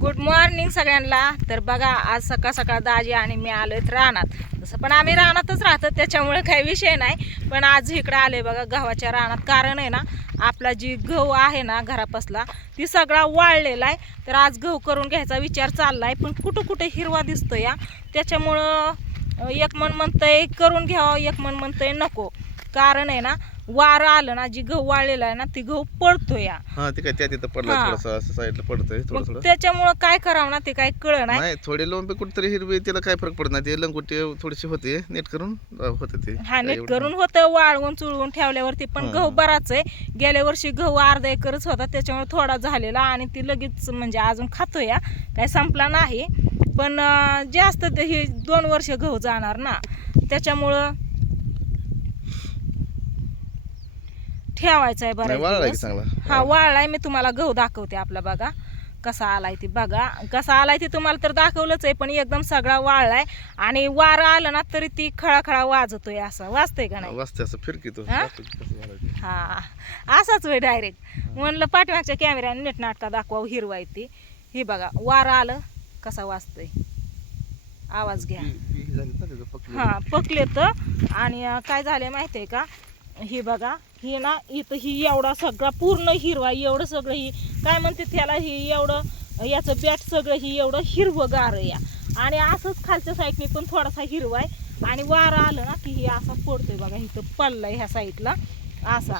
Good morning सगळ्यांना. तर बघा, आज सकाळ सकाळ दाजी आणि मी आलोय रानात. तसं पण आम्ही रानातच राहतो, त्याच्यामुळे काही विषय नाही. पण आज इकडे आले बघा गव्हाच्या रानात. कारण आहे ना, आपला जी गहू आहे ना घरापासला, ती सगळा वाळलेला आहे. तर आज गहू करून घ्यायचा विचार चाललाय, पण कुठं कुठे हिरवा दिसतो या. त्याच्यामुळं एक मन म्हणतंय करून घ्यावं, एक मन म्हणतंय नको. कारण आहे ना, वारं आलं ना, जी गहू वाळलेला आहे ना, ती गहू पडतो या. ते काय त्या तिथं पडला थोडासा असं साईडला पडतंय थोडं थोडं. त्याच्यामुळं काय करावं ना ते काय कळ नाही थोडे लोंबे कुठतरी हिरवे त्याला काय फरक पडत नाही. ते लंगोटी थोडीशी होते नीट करून होते ते. हा, नीट करून होतं वाळवून चुळवून ठेवल्यावरती. पण गहू बराच आहे. गेल्या वर्षी गहू अर्धा एकरच होता, त्याच्यामुळे थोडा झालेला आणि ती लगेच म्हणजे अजून खातो या, काय संपला नाही. पण जास्त हे 2 वर्ष गहू जाणार ना, त्याच्यामुळं ठेवायचा आहे बरं. हा, वाळलाय. मी तुम्हाला गहू दाखवते आपला. बघा कसा आलाय ती, बघा कसा आलाय ती. तुम्हाला तर दाखवलंच आहे, पण एकदम सगळा वाळलाय. आणि वारं आलं ना तरी ती खळाखळा वाजतोय. असं वाजतंय का नाही? वाजते असं फिरकी. हा, असाच वेळ डायरेक्ट म्हणलं पाठीमागच्या कॅमेऱ्याने नीट नाटका दाखवा हिरवाय ती. ही बघा, वारं आलं कसा वाजतोय, आवाज घ्या. हा, पकले तर. आणि काय झालंय माहितीये का, ही बघा, ही ना इथं ही एवढा सगळा पूर्ण हिरवा, एवढं सगळं ही काय म्हणते त्याला, ही एवढं याचं बॅट सगळं ही एवढं हिरवं गार या. आणि असंच खालच्या साईडने पण थोडासा हिरवा आहे. आणि वारं आलं ना की ही असा पडतोय बघा, इथं पडलाय ह्या साईडला असा.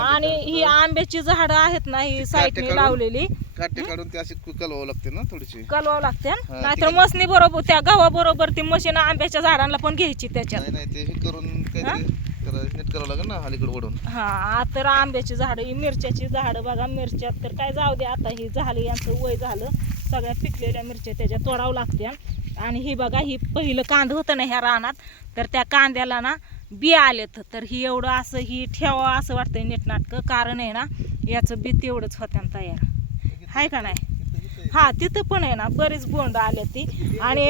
आणि ही आंब्याची झाडं आहेत ना, ही साईडने लावलेली, काटे काढून ते अशी कलवावं लागते ना, थोडीशी कलवावं लागते. नाहीतर मसनी बरोबर त्या गव्हा बरोबर ती मशीन आंब्याच्या झाडांना पण घ्यायची त्याच्यात. नाही ते करून नीट करावं लागेल ना अलीकडे ओढून. हा, तर आंब्याची झाडं, ही मिरच्याची झाडं बघा. मिरच्यात तर काय जाऊ दे, आता ही झालं यांचं वय झालं, सगळ्या पिकलेल्या मिरच्या त्याच्या तोडावं लागत्या. आणि ही बघा, ही पहिलं कांद होतं ना ह्या रानात, तर त्या कांद्याला ना बी आलेत. तर ही एवढं असं ही ठेवा असं वाटतंय नीटनाटकं. कारण आहे ना, याचं बी तेवढंच होत्या तयार आहे का नाही. हा, तिथं पण आहे ना बरीच बोंड आल्या ती. आणि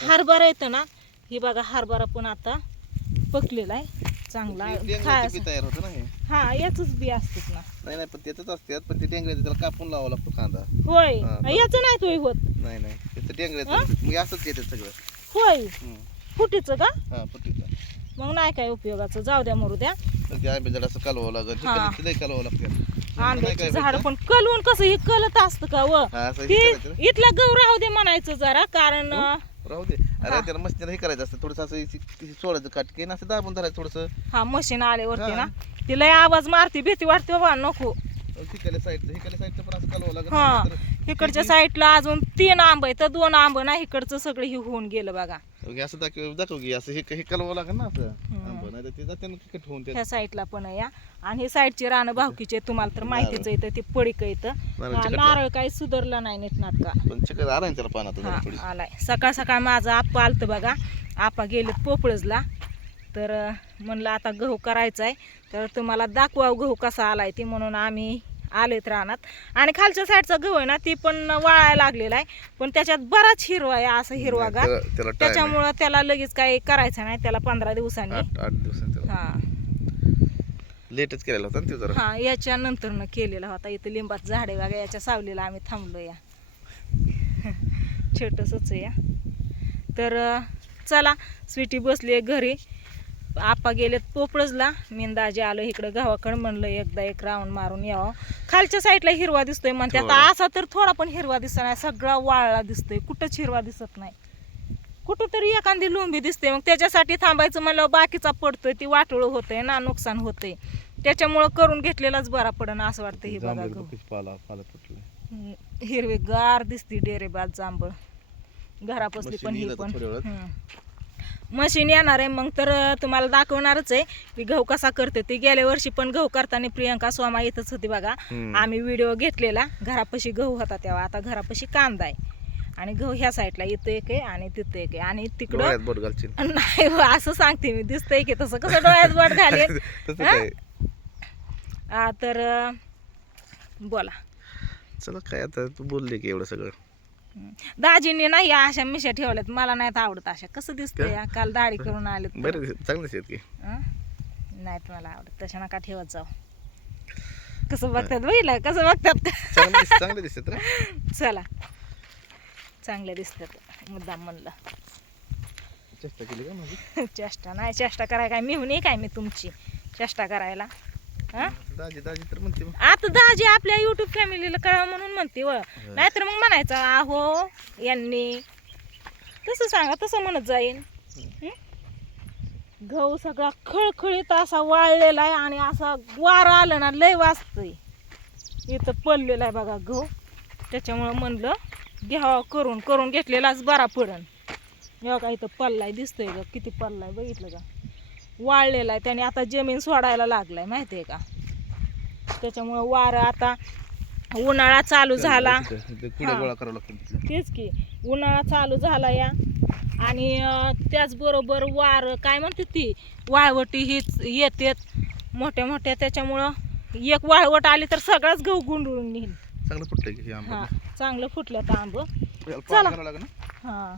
हरभरा येतं ना, ही बघा हरभरा पण आता पकलेला आहे चांगला तयार होतं ना हे. हा, याच बी असतात ना. नाही पण त्याच असतात, पण ते डेंगळ्याचं त्याला कापून लावावं लागतो कांदा. होय, याचं नाही तोय होत. नाही त्याचं डेंगळ्याचं मग असंच येते सगळं. होय, फुटीचं का? हा, फुटीचं. मग नाही काय उपयोगाचं, जाऊ द्या मरू द्या. ते आंबे झाड असं कालवावं लागेल, लय कालवावं लागतं. आंब्याची झाड पण कलवून कसं हे कलत असतं का व, इथला गहू राहू दे म्हणायचं जरा. कारण राहू दे. अरे त्याला मशीन हे करायचं असतं, थोडंसं असं सोडायचं काटके ना, असं दाबून धरायचं थोडंसं. हा, मशीन आल्यावरती ना ती लय आवाज मारती, भीती वाटते बाबा, नको. हिकडल्या साईडचं पण असं कालवावं लागेल. हा, इकडच्या साईडला अजून 3 आंब आहे, तर 2 आंब ना इकडचं सगळं हे होऊन गेलं बघा. असं दाखव की असं हे कालवावं लागेल ना असं आंब, नाही तर ते जाते ना ठेवून. ह्या साईडला पण आहे या. आणि ही साईडची रानं भावकीचे, तुम्हाला तर माहितीच आहे. ती पडीक येतं. नारळ काही सुधारला नाही नीटनाटका, पण चक्कर आलाय त्याला पानात. आलाय. सकाळ सकाळ माझं आप्पा आलतं बघा. आप्पा गेलेत पोपळजला. तर म्हणलं आता गहू करायचा आहे, तर तुम्हाला दाखवावं गहू कसा आलाय ती, म्हणून आम्ही आलेत रानात. आणि खालच्या साईडचा गहू आहे ना, ती पण वाळायला लागलेला आहे, पण त्याच्यात बराच हिरवा आहे, असं हिरवागार. त्याच्यामुळं त्याला लगेच काही करायचं नाही, त्याला 15 दिवसांनी 8 दिवसांनी. हा, लेटच केलेला होता ना जरा. हा, याच्या नंतर केलेला होता. इथं लिंबाचं झाड आहे बघा, याच्या सावलीला आम्ही थांबलो या. छोटंसंच या. तर चला, स्वीटी बसली घरी. आप्पा गेलेत पोपळजला, मेंदाजी आलो इकडं गावाकडं. म्हणलं एकदा एक राऊंड मारून यावं. खालच्या साईडला हिरवा दिसतोय म्हणते, आता असा तर थोडा पण हिरवा दिसत नाही, सगळा वाळला दिसतोय, कुठंच हिरवा दिसत नाही. कुठं तरी एखादी लोंबी दिसते. मग त्याच्यासाठी थांबायचं म्हणलं, बाकीचा पडतोय, ती वाटोळ होतंय ना, नुकसान होतंय. त्याच्यामुळं करून घेतलेलाच बरा पडन असं वाटतं. हे बघा, हिरवी गार दिसती डेरेबाज जांभळ घरापासली. पण ही पण मशीन येणार आहे, मग तर तुम्हाला दाखवणारच आहे की गहू कसा करते ती. गेल्या वर्षी पण गहू करताना प्रियंका सोमा येतच होती बघा. आम्ही व्हिडिओ घेतलेला. घरापाशी गहू होता तेव्हा, आता घरापाशी कांदा आहे. आणि गहू ह्या साईडला इथं एक आहे आणि तिथं एक आहे. आणि तिकडं नाही असं सांगते मी, दिसतंय की तसं कसं डोळ्यात बोट घालेल. तर बोला. चला, काय आता तू बोलले की एवढं सगळं. दाजींनी नाही अशा मिशा ठेवल्यात, मला नाहीत आवडत अशा. कसं दिसतंय या, काल दाढी करून आलेत. बरं, चांगलं शेत की. नाहीत मला आवडत तशा, नका ठेवत जाऊ. कसं बघतात बघितलं कसं बघतात चांगले दिसतात रे. चला चांगले दिसतात मुद्दाम म्हणलं. चेष्टा केली का माझी? चेष्टा नाही, चेष्टा करायला काय मी नाही काय मी तुमची चेष्टा करायला. हा दाजी दाजी तर म्हणते मग. आता दाजी आपल्या युट्यूब फॅमिलीला कळावं म्हणून म्हणते व, नाहीतर मग म्हणायचं आहो यांनी तसं सांगा, तसं म्हणत जाईन. गहू सगळा खळखळीत असा वाळलेला आहे आणि असा वारं आलं ना लय वाजतंय. इथं पडलेला आहे बघा गहू, त्याच्यामुळं म्हणलं घ्यावा करून करून घेतलेलाच बरा पडन. बघा इथं पल्लाय दिसतोय का, किती पल्लाय बघितलं का, वाळलेला आहे. त्याने आता जमीन सोडायला लागलाय माहिती आहे का. त्याच्यामुळं वारं आता उन्हाळा चालू झाला, कुड्या गोळा करावं लागतं. तेच की उन्हाळा चालू झाला या, आणि त्याचबरोबर वारं काय म्हणते ती वाळवटी हीच येतात मोठ्या मोठ्या. त्याच्यामुळं एक वाळवट आली तर सगळाच गहू गुंडळून नेईल. चांगलं फुटलं की आंबा. हा चांगलं फुटलं तर आंब. चला हा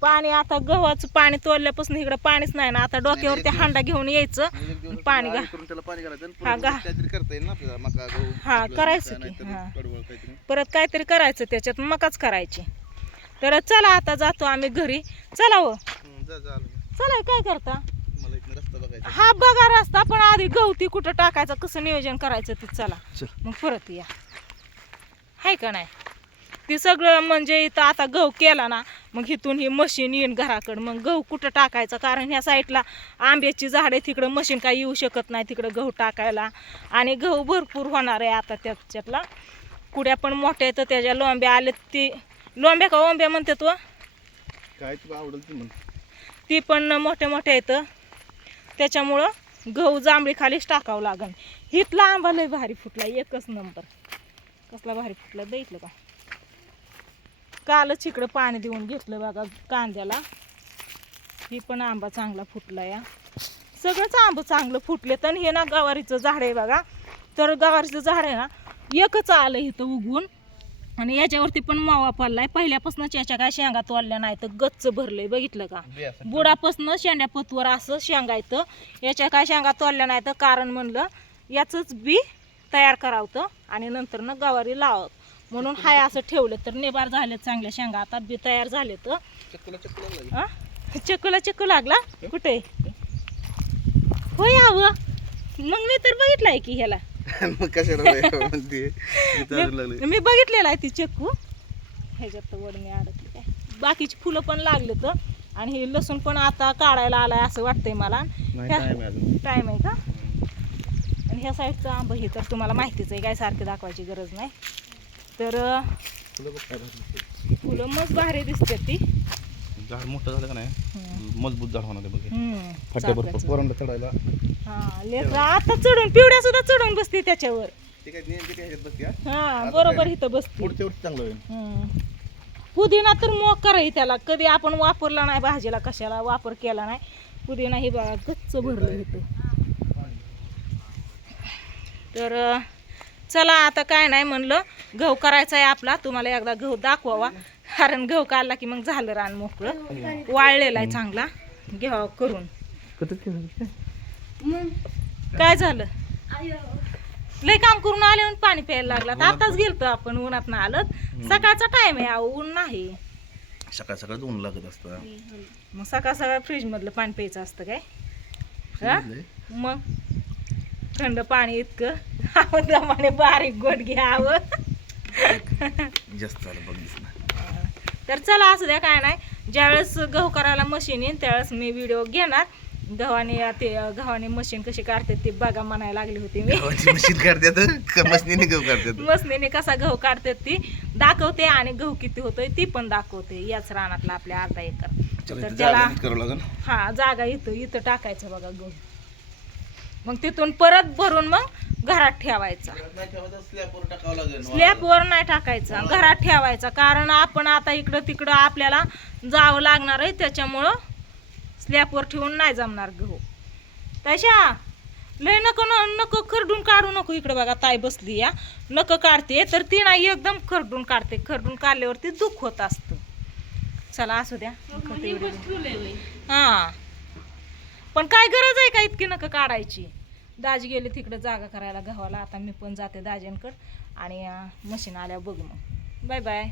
पाणी आता गव्हाचं पाणी तोडल्यापासून इकडं पाणीच नाही ना. आता डोक्यावरती हांडा घेऊन यायचं पाणी त्याला पाणी घालायचं. हा काहीतरी करता येईल ना आपल्याला, मका गहू हा करायचं की. हा परत काहीतरी करायचं त्याच्यात, मकाच करायची. तर चला आता जातो आम्ही घरी. चला हो चला, काय करता? मला इथनं रस्ता बघायचा. हा बघा रस्ता, पण आधी गहू ती कुठं टाकायचं कसं नियोजन करायचं ते चला मग परत या. हाय का नाही ती सगळं म्हणजे इथं आता गहू केला ना मग इथून ही मशीन येईन घराकडं. मग गहू कुठं टाकायचं, कारण ह्या साईडला आंब्याची झाडे, तिकडं मशीन काही येऊ शकत नाही तिकडं गहू टाकायला. आणि गहू भरपूर होणार आहे आता त्याच्यातला. कुड्या पण मोठ्या आहेत, त्याच्या लोंब्या आले. ती लोंब्या का ओंब्या म्हणतात व, काय तुला आवडेल ती म्हण. ती पण मोठ्या मोठ्या आहेत. त्याच्यामुळं गहू जांभळी खालीच टाकावं लागन. हिथला आंबा लय भारी फुटला, एकच नंबर. कसला भारी फुटला बघितलं का. कालच इकडं पाणी देऊन घेतलं बघा कांद्याला. ही पण आंबा चांगला फुटला या. सगळंच आंबं चांगलं फुटले. तर हे ना गवारीचं झाड आहे बघा. तर गवारीचं झाड आहे ना एकच आलं इथं उगवून, आणि याच्यावरती पण मावा पडलाय. पहिल्यापासूनच याच्या काय शेंगा तोडल्या नाही तर गच्च भरलंय बघितलं का. बुडापासून शेंड्यापतवर असं शेंगा येतं. याच्या काय शेंगा तोडल्या नाही तर कारण म्हणलं याचंच बी तयार करावतं आणि नंतर ना गवारी लावत म्हणून हाय असं ठेवलं. तर निबार झाले चांगल्या शेंगा, आता बी तयार झाले. तर चक्कूला लागला कुठे होय हवं. मग मी तर बघितलंय की ह्याला मी बघितलेला आहे ती चक्कू. ह्याच्यात तर वडणी अडकली काय. बाकीची फुलं पण लागले तर, आणि हे लसूण पण आता काढायला आलाय असं वाटतंय मला. टाइम आहे का. आणि ह्या साईडचं आंबा हे तर तुम्हाला माहितीच आहे, काय सारखी दाखवायची गरज नाही. तर फुलं मस्त भारी दिसते ती. झाड मोठं झालं का नाही मजबूत झाड होणार बघ. चढायला हा लेकरं आता चढून पिवड्या सुद्धा चढून बसते त्याच्यावर. हा बरोबर इथं बसते. पुढच्या वर्षी चांगलं होईल. पुदिना तर मोकार आहे त्याला, कधी आपण वापरला नाही भाजीला, कशाला वापर केला नाही. पुदिना ही बघा गच्च भरलं इथं. तर चला आता काय नाही म्हणलं गहू करायचा आहे आपला. तुम्हाला एकदा गहू दाखवावा, कारण गहू काढला की मग झालं रान मोकळं. वाळलेला आहे चांगला, घ्यावा करून. काय झालं, लय काम करून आले म्हणून पाणी प्यायला लागला. तर आताच गेलतो आपण, उन्हात ना आलं. सकाळचा टाइम आहे अहो, ऊन नाही. सकाळ सकाळ ऊन लागत असतं. मग सकाळ सकाळ फ्रीज मधलं पाणी प्यायचं असतं काय. हा मग थंड पाणी इतकं दमाने बारीक गोट घ्यावं. जास्त झालं बघ दिसलं. तर चला असू द्या, काय नाही. ज्यावेळेस गहू करायला मशीन येईन त्यावेळेस मी व्हिडिओ घेणार. गव्हाने मशीन कशी काढते ते बघा म्हणायला लागली होती मी. मशीन काढतात मशीनीने गहू काढतात. मशीनीने कसा गहू काढतात ती दाखवते, आणि गहू किती होतोय ती पण दाखवते. याच रानातला आपल्या अर्धा एकर. तर त्याला हा जागा इथं टाकायचं बघा गहू. मग तिथून परत भरून मग घरात ठेवायचा. स्लॅबवर नाही टाकायचा, घरात ठेवायचा. कारण आपण आता इकडं तिकडं आपल्याला जावं लागणार आहे, त्याच्यामुळं स्लॅबवर ठेवून नाही जमणार गहू. तशा लय नको खरडून काढू नको. इकडे बघा ताई बसली या, नको काढते तर ती नाही एकदम खरडून काढते. खरडून काढल्यावरती दुःख होत असतं. चला असू द्या. हा पण काय गरज आहे का इतकी नका काढायची. दाजी गेले तिकडे जागा करायला गव्हाला. आता मी पण जाते दाजींकडं आणि मशीन आल्या बघ मग. Bye bye.